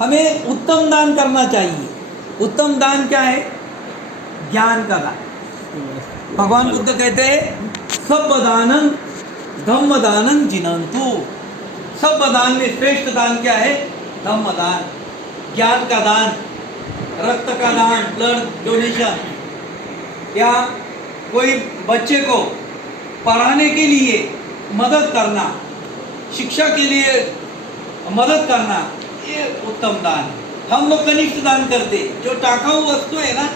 हमें उत्तम दान करना चाहिए। उत्तम दान क्या है? ज्ञान का दान। भगवान बुद्ध कहते हैं सब दानम धम्म दानम जिनंतु। सब दान में श्रेष्ठ दान क्या है? धम्म दान, ज्ञान का दान, रक्त का दान, ब्लड डोनेशन, या कोई बच्चे को पढ़ाने के लिए मदद करना, शिक्षा के लिए मदद करना, ये उत्तम दान है। हम लोग कनिष्ठ दान करते, जो टाकाऊ वस्तु है ना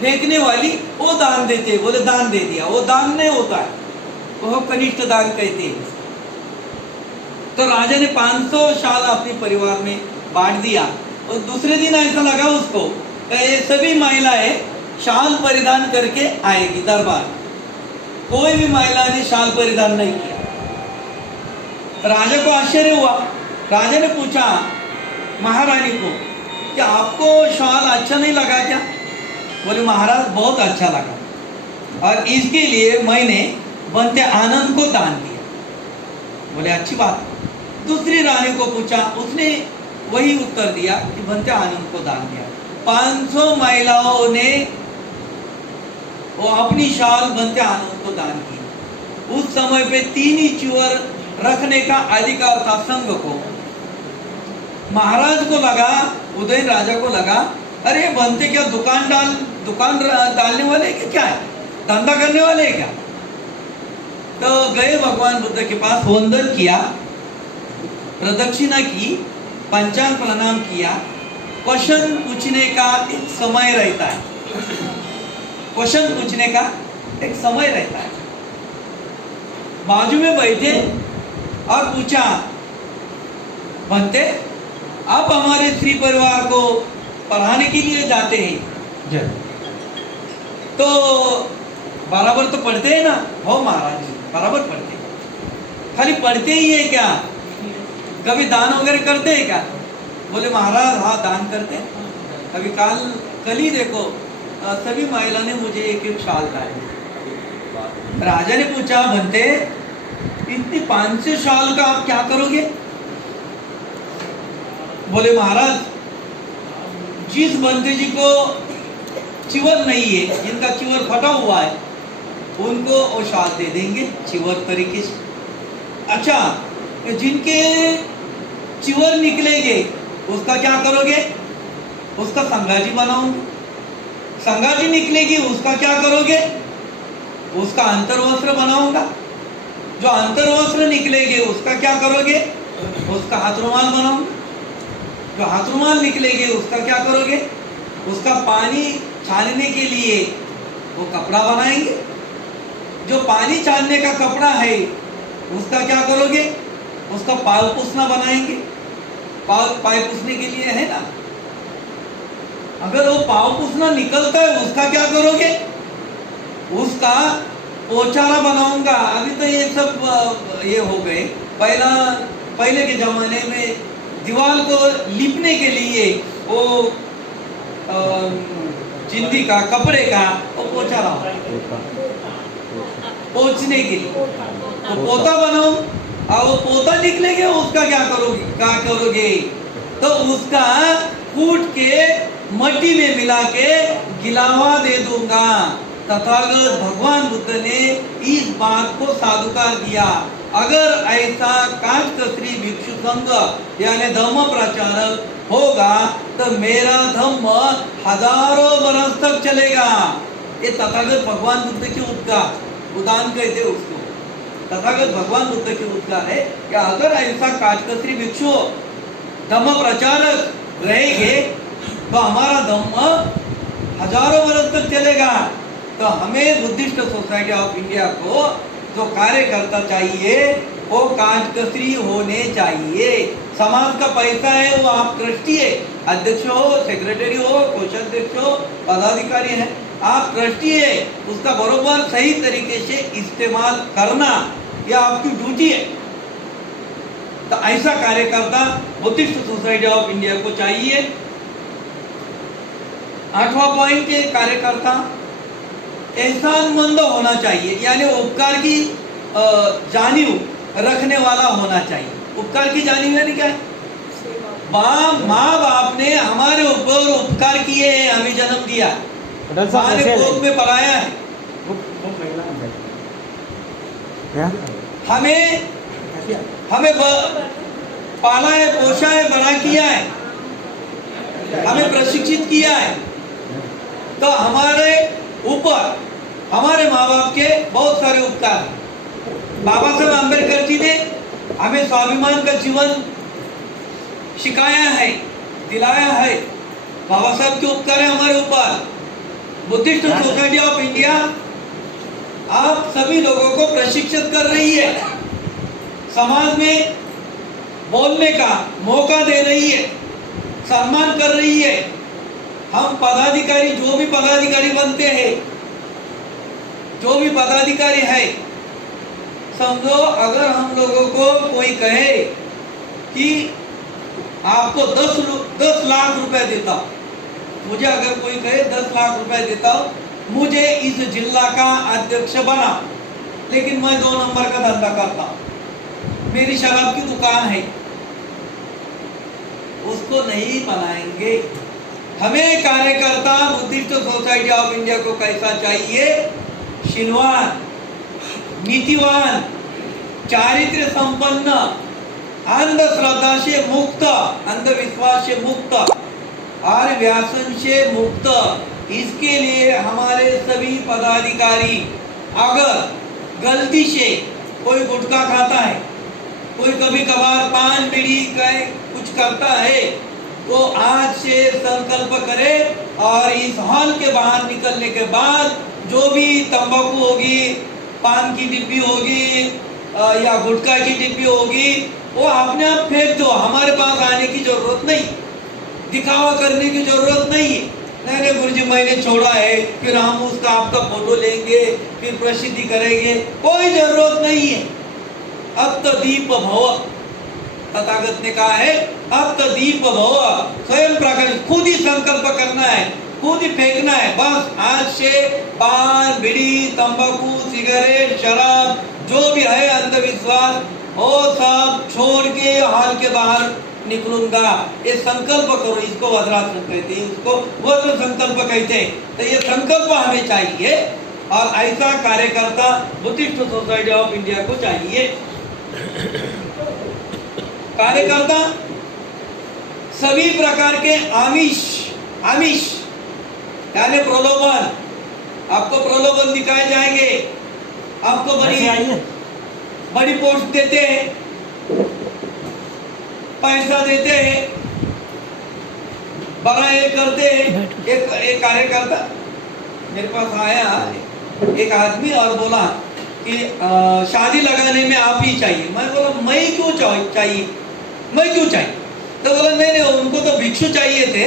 फेंकने वाली, वो दान देते, बोले दान दे दिया, वो दान नहीं होता है, वो कनिष्ठ दान कहते हैं। तो राजा ने 500 शाल अपने परिवार में बांट दिया और दूसरे दिन ऐसा लगा उसको ये सभी महिलाएं शाल परिधान करके आएगी दरबार। कोई भी महिला ने शाल परिधान नहीं किया। राजा को आश्चर्य हुआ। राजा ने पूछा महारानी को कि आपको शाल अच्छा नहीं लगा क्या? बोले महाराज बहुत अच्छा लगा और इसके लिए मैंने बनते आनंद को दान दिया। बोले अच्छी बात। दूसरी रानी को पूछा, उसने वही उत्तर दिया कि बनते आनंद को दान दिया। 500 महिलाओं ने वो अपनी शाल बनते आनंद को दान की। उस समय पे 3 ही चीवर रखने का अधिकार था संघ को। महाराज को लगा, उदयन राजा को लगा, अरे बनते क्या दुकान डालने वाले क्या है, धंधा करने वाले क्या? तो गए भगवान बुद्ध के पास, वंदन किया, प्रदक्षिणा की, पंचांग प्रणाम किया। क्वेश्चन पूछने का एक समय रहता है, क्वेश्चन पूछने का एक समय रहता है। बाजू में बैठे और पूछा, बनते आप हमारे स्त्री परिवार को पढ़ाने के लिए जाते हैं तो बराबर तो पढ़ते हैं ना? हो महाराज बराबर पढ़ते हैं। खाली पढ़ते ही है क्या, कभी दान वगैरह करते हैं क्या? बोले महाराज हाँ दान करते हैं। कभी कल ही देखो सभी महिला ने मुझे एक एक शाल लाए। राजा ने पूछा, बनते इतनी 500 शाल का आप क्या करोगे? बोले महाराज जिस बंते जी को चिवर नहीं है, जिनका चिवर फटा हुआ है, उनको वो शाल दे देंगे चिवर तरीके से। अच्छा, जिनके चिवर निकलेंगे उसका क्या करोगे? उसका संगाजी बनाओगे। संगाजी निकलेगी उसका क्या करोगे? उसका अंतर्वस्त्र बनाऊंगा। जो अंतर्वस्त्र निकलेंगे उसका क्या करोगे? उसका हाथ रुमाल बनाऊंगा। जो हाथ रुमाल निकलेंगे उसका क्या करोगे? उसका पानी छानने के लिए वो कपड़ा बनाएंगे। जो पानी छानने का कपड़ा है उसका क्या करोगे? उसका पाव पुसना बनाएंगे। पाव पुसने के लिए है ना, अगर वो पाव पुसना निकलता है उसका क्या करोगे? उसका पोचारा बनाऊंगा। अभी तो ये सब ये हो गए। पहले के जमाने में दीवार को लिपने के लिए वो जिंदी का कपड़े का वो पोचारा पोंछने के लिए तो पोता बनाओ, और वो पोता निकलेगा उसका क्या करोगे? तो उसका कूट के मट्टी में मिला के गिलावा दे दूंगा। तथागत भगवान बुद्ध ने इस बात को साधुकार दिया। अगर ऐसा कांच कसरी भिक्षु संघ यानी धम्म प्रचारक होगा तो मेरा धम्म हजारों बरस तक चलेगा। ये तथागत भगवान बुद्ध की उदान कहते उसको। तथागत भगवान बुद्ध की उद्गार है कि अगर ऐसा काचकसरी भिक्षु धम्म प्रचारक रहेंगे तो हमारा धम्म हजारों वर्ष तक चलेगा। तो हमें बुद्धिस्ट सोसाइटी ऑफ इंडिया को जो कार्य करता चाहिए वो काचकसरी होने चाहिए। समाज का पैसा है, वो आप ट्रस्टी है, अध्यक्ष हो, सेक्रेटरी हो, कोषाध्यक्ष हो, पदाधिकारी है, आप ट्रस्टी है, उसका बरोबर सही तरीके से इस्तेमाल करना यह आपकी ड्यूटी है। तो ऐसा कार्यकर्ता बुद्धिस्ट सोसाइटी ऑफ इंडिया को चाहिए। 8वां पॉइंट के कार्यकर्ता एहसानमंद होना चाहिए, यानी उपकार की जानिव रखने वाला होना चाहिए। उपकार की जानिव यानी क्या है? माँ बाप ने किया, पटेल साहब माँ ने कैसे कोख में पलाया है, क्या? हमें हमें पाला है, पोषा है, बड़ा किया है, हमें प्रशिक्षित किया है। तो हमारे ऊपर हमारे माँ बाप के बहुत सारे उपकार हैं। बाबा साहब अम्बेडकर जी ने हमें स्वाभिमान का जीवन सिखाया है, दिलाया है। बाबा साहब के उपकार है हमारे ऊपर। बुद्धिस्ट सोसाइटी ऑफ इंडिया आप सभी लोगों को प्रशिक्षित कर रही है, समाज में बोलने का मौका दे रही है, सम्मान कर रही है। हम पदाधिकारी, जो भी पदाधिकारी बनते हैं, जो भी पदाधिकारी है, समझो अगर हम लोगों को कोई कहे कि आपको 10 लाख रुपए देता हूं, मुझे अगर कोई कहे 10 लाख रुपए देता हूं, मुझे इस जिला का अध्यक्ष बना, लेकिन मैं 2 नंबर का धंधा करता हूं, मेरी शराब की दुकान है, उसको नहीं बनाएंगे। हमें कार्यकर्ता बुद्धिस्ट सोसाइटी ऑफ इंडिया को कैसा चाहिए? शीलवान, नीतिवान, चारित्र्य संपन्न, अंधश्रद्धा से मुक्त, अंधविश्वास से मुक्त और व्यसन से मुक्त। इसके लिए हमारे सभी पदाधिकारी, अगर गलती से कोई गुटखा खाता है, कोई कभी कभार पान बीड़ी का कुछ करता है, तो आज से संकल्प करे और इस हॉल के बाहर निकलने के बाद जो भी तंबाकू होगी, पान की डिब्बी होगी या गुटखा की डिब्बी होगी, वो अपने आप फेंक दो। हमारे पास आने की जरूरत नहीं, दिखावा करने की जरूरत नहीं है। नहीं नहीं गुरुजी मैंने छोड़ा है, फिर हम उसका आपका फोटो लेंगे, फिर प्रसिद्धि करेंगे, कोई जरूरत नहीं है। अत्तदीप भव, तथागत ने कहा है अत्तदीप भव, स्वयं प्रकाशित। खुद ही संकल्प करना है, खुद ही फेंकना है। बस आज से पान बीड़ी तंबाकू सिगरेट शराब जो भी है अंधविश्वास, वो सब छोड़ के हाल के बाहर निकलूंगा, ये संकल्प करो। इसको वज्रासन कहते हैं, उसको वज्र संकल्प कहते हैं। तो ये संकल्प हमें चाहिए और ऐसा कार्यकर्ता बुद्धिस्ट सोसाइटी ऑफ इंडिया को चाहिए। कार्यकर्ता सभी प्रकार के आमिष यानी प्रलोभन, आपको प्रलोभन दिखाए जाएंगे, आपको बड़ी पोस्ट देते हैं, पैसा देते हैं, बड़ा ये करते हैं। एक कार्यकर्ता मेरे पास आया, एक आदमी, और बोला कि शादी लगाने में आप ही चाहिए। मैं बोला मैं क्यों चाहिए, मैं क्यों चाहिए? तो बोला नहीं, उनको तो भिक्षु चाहिए थे,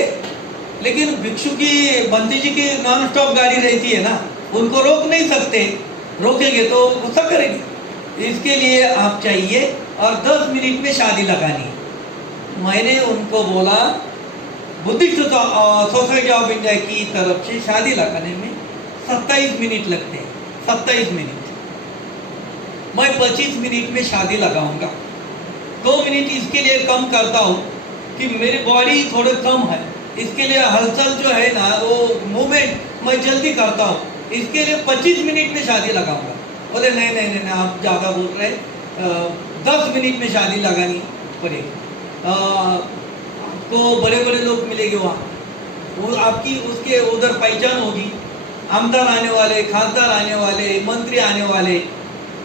लेकिन भिक्षु की बंदी जी की नॉन स्टॉप गाड़ी रहती है ना, उनको रोक नहीं सकते, रोकेंगे तो गुस्सा करेंगे, इसके लिए आप चाहिए और 10 मिनट में शादी लगानी है। मैंने उनको बोला बुद्धिस्ट सोसाइटी ऑफ इंडिया की तरफ से शादी लगाने में 27 मिनट लगते हैं, 27 मिनट। मैं 25 मिनट में शादी लगाऊंगा। 2 मिनट इसके लिए कम करता हूँ कि मेरी बॉडी थोड़ी कम है, इसके लिए हलचल जो है ना, वो मूवमेंट मैं जल्दी करता हूँ, इसके लिए 25 मिनट में शादी लगाऊंगा। बोले नहीं नहीं नहीं, आप ज़्यादा बोल रहे, 10 मिनट में शादी लगानी पड़ेगी। आपको बड़े बड़े लोग मिलेंगे वहाँ, वो आपकी उसके उधर पहचान होगी, आमदार आने वाले, खासदार आने वाले, मंत्री आने वाले।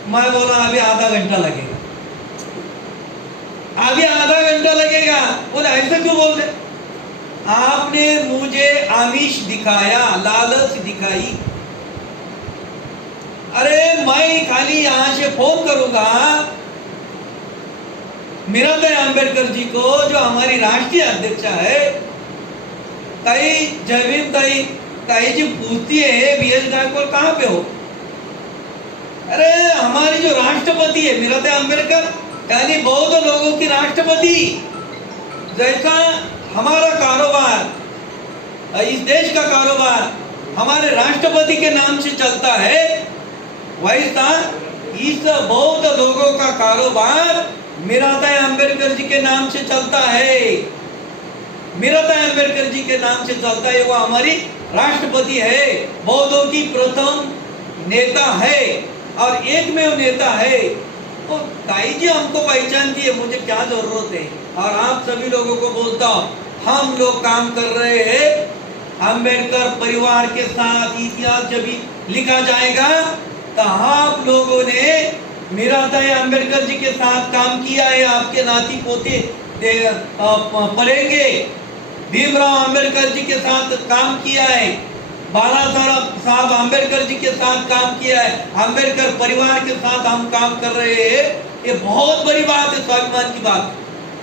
मैं बोला अभी आधा घंटा लगेगा, अभी आधा घंटा लगेगा। बोले ऐसा क्यों बोल रहे? आपने मुझे आमिष दिखाया, लालच दिखाई। अरे मैं खाली यहाँ से फोन करूंगा मीराबाई अंबेडकर जी को, जो हमारी राष्ट्रीय अध्यक्ष है, ताई जयवीर ताई जी पूछती है बीएस गायकवाड़ कहाँ पे हो? अरे हमारी जो राष्ट्रपति है मीराबाई अंबेडकर, यानी बौद्ध लोगों की राष्ट्रपति, जैसा हमारा कारोबार, इस देश का कारोबार हमारे राष्ट्रपति के नाम से चलता है, वैसा इस बौद्ध लोगों का कारोबार मीराबाई अंबेडकर जी के नाम से चलता है। मीराबाई अंबेडकर जी के नाम से चलता है, वो हमारी राष्ट्रपति है, बौद्धों की प्रथम नेता है और एकमेव नेता है। तो ताई जी हमको पहचानती है, मुझे क्या जरूरत है। और आप सभी लोगों को बोलता हूँ, हम लोग काम कर रहे हैं अंबेडकर परिवार के साथ। इतिहास जब लिखा जाएगा तो आप लोगों ने मीराबाई अंबेडकर जी के साथ काम किया है, आपके नाती पोते पढ़ेंगे। भीमराव अंबेडकर जी के साथ काम किया है, बाला साहब अंबेडकर जी के साथ काम किया है, अंबेडकर परिवार के साथ हम काम कर रहे हैं। ये बहुत बड़ी बात है, स्वाभिमान की बात।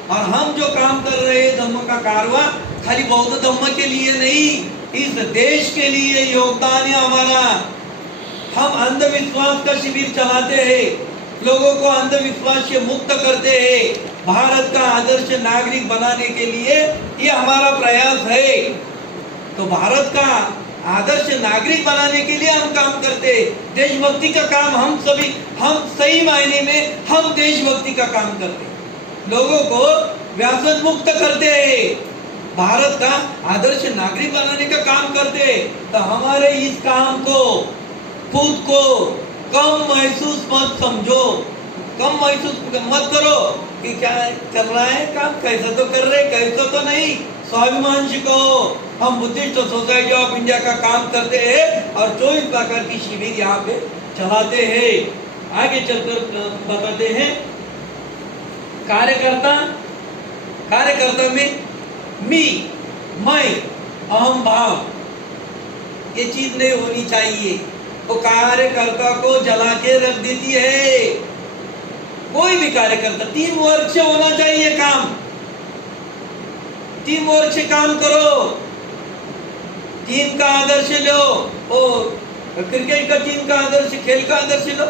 और हम जो काम कर रहे हैं धम्म का कारवा, खाली बौद्ध धम्म के लिए नहीं, इस देश के लिए योगदान है हमारा। हम अंधविश्वास का शिविर चलाते हैं, लोगों को अंधविश्वास से मुक्त करते हैं, भारत का आदर्श नागरिक बनाने के लिए ये हमारा प्रयास है। तो भारत का आदर्श नागरिक बनाने के लिए हम काम करते हैं। देशभक्ति का काम हम सही मायने में हम देशभक्ति का काम करते हैं, लोगों को व्यसन मुक्त करते हैं, भारत का आदर्श नागरिक बनाने का काम करते हैं। तो हमारे इस काम को, खुद को कम महसूस मत समझो, कम महसूस मत करो कि क्या चल रहा है काम, कैसा तो कर रहे, कैसा तो नहीं। स्वाभिमान सिखो। हम बुद्धिस्ट सोसाइटी ऑफ इंडिया का काम करते हैं और 24 प्रकार की शिविर यहाँ पे चलाते हैं। आगे चलकर बताते हैं कार्यकर्ता में मैं, अहम भाव, ये चीज नहीं होनी चाहिए। वो कार्यकर्ता को जला के रख देती है। कोई भी कार्यकर्ता टीम वर्क से होना चाहिए काम, टीम वर्क से काम करो, टीम का आदर्श लो। और क्रिकेट का टीम का आदर्श, खेल का आदर्श लो।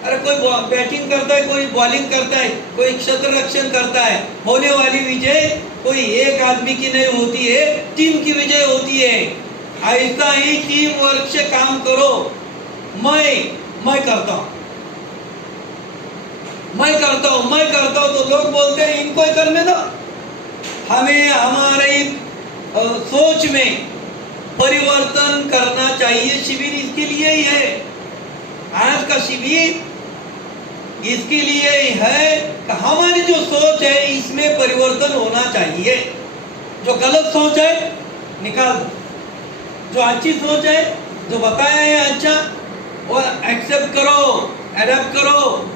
अरे कोई बैटिंग करता है, कोई बॉलिंग करता है, कोई क्षेत्ररक्षण करता है, होने वाली विजय कोई एक आदमी की नहीं होती है, टीम की विजय होती है। ऐसा ही टीम वर्क से काम करो। मैं करता हूं, मैं करता हूं तो लोग बोलते हैं इनको ही करने दो। हमें हमारे सोच में परिवर्तन करना चाहिए। शिविर इसके लिए ही है, आज का शिविर इसके लिए ही है कि हमारी जो सोच है इसमें परिवर्तन होना चाहिए। जो गलत सोच है निकाल दो, जो अच्छी सोच है, जो बताया है अच्छा, और एक्सेप्ट करो, अडॉप्ट करो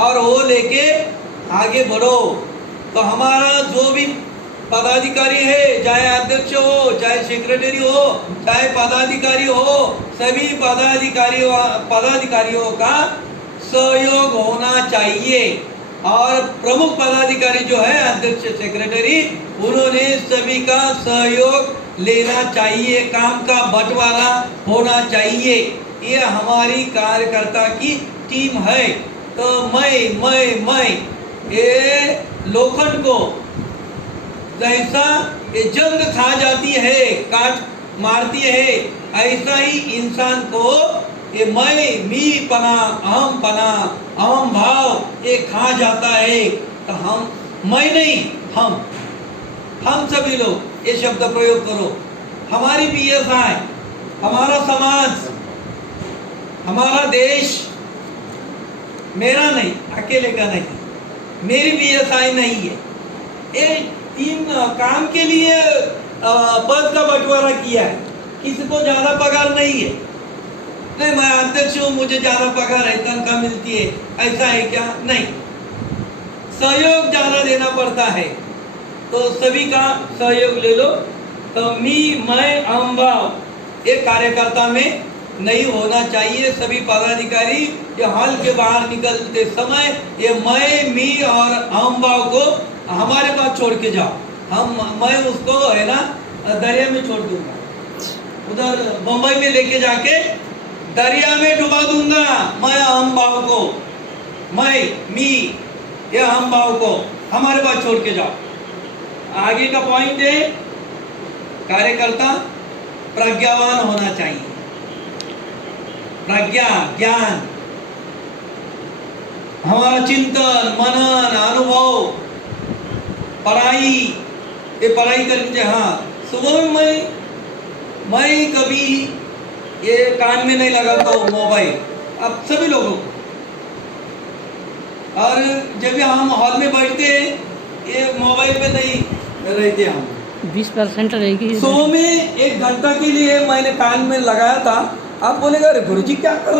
और वो लेके आगे बढ़ो। तो हमारा जो भी पदाधिकारी है, चाहे अध्यक्ष हो, चाहे सेक्रेटरी हो, चाहे पदाधिकारी हो, सभी पदाधिकारियों का सहयोग होना चाहिए। और प्रमुख पदाधिकारी जो है अध्यक्ष सेक्रेटरी, उन्होंने सभी का सहयोग लेना चाहिए, काम का बंटवारा होना चाहिए। ये हमारी कार्यकर्ता की टीम है। तो मैं ये लोखंड को जैसा ये जंग खा जाती है, काट मारती है, ऐसा ही इंसान को ये मी पना, अहम भाव ये खा जाता है। तो हम, मैं नहीं, हम सभी लोग ये शब्द प्रयोग करो। हमारी बीएसआई, हमारा समाज, हमारा देश मेरा नहीं, अकेले का नहीं, मेरी बीएसआई नहीं है। ये टीम काम के लिए पद का बंटवारा किया है, किसी को ज्यादा पगार नहीं है। नहीं मैं अध्यक्ष हूँ, मुझे ज्यादा पगार है, तनख्वाह मिलती है, ऐसा है क्या? नहीं, सहयोग ज्यादा देना पड़ता है। तो सभी का सहयोग ले लो। तो मैं अहम भाव ये कार्यकर्ता में नहीं होना चाहिए। सभी पदाधिकारी ये हॉल के बाहर निकलते समय ये मी और अहम भाव को हमारे पास छोड़ के जाओ। मैं उसको है ना दरिया में छोड़ दूंगा, उधर बंबई में लेके जाके दरिया में डुबा दूंगा। मैं अहम भाव को, ये अहम भाव को हमारे पास छोड़ के जाओ। आगे का पॉइंट है कार्यकर्ता प्रज्ञावान होना चाहिए। प्रज्ञा, ज्ञान, हमारा चिंतन, मनन, अनुभव, पढ़ाई, ये पढ़ाई करनी चाहिए। हाँ, सुबह में मैं मैं कभी ये कान में नहीं लगाता हूँ मोबाइल, अब सभी लोगों को। और जब हम हॉल में बैठते हैं ये मोबाइल पे नहीं रहते हम। 20% रहेगी। 100 में 1 घंटा के लिए मैंने कान में लगाया था। आप बोलेगा अरे गुरुजी क्या कर रहे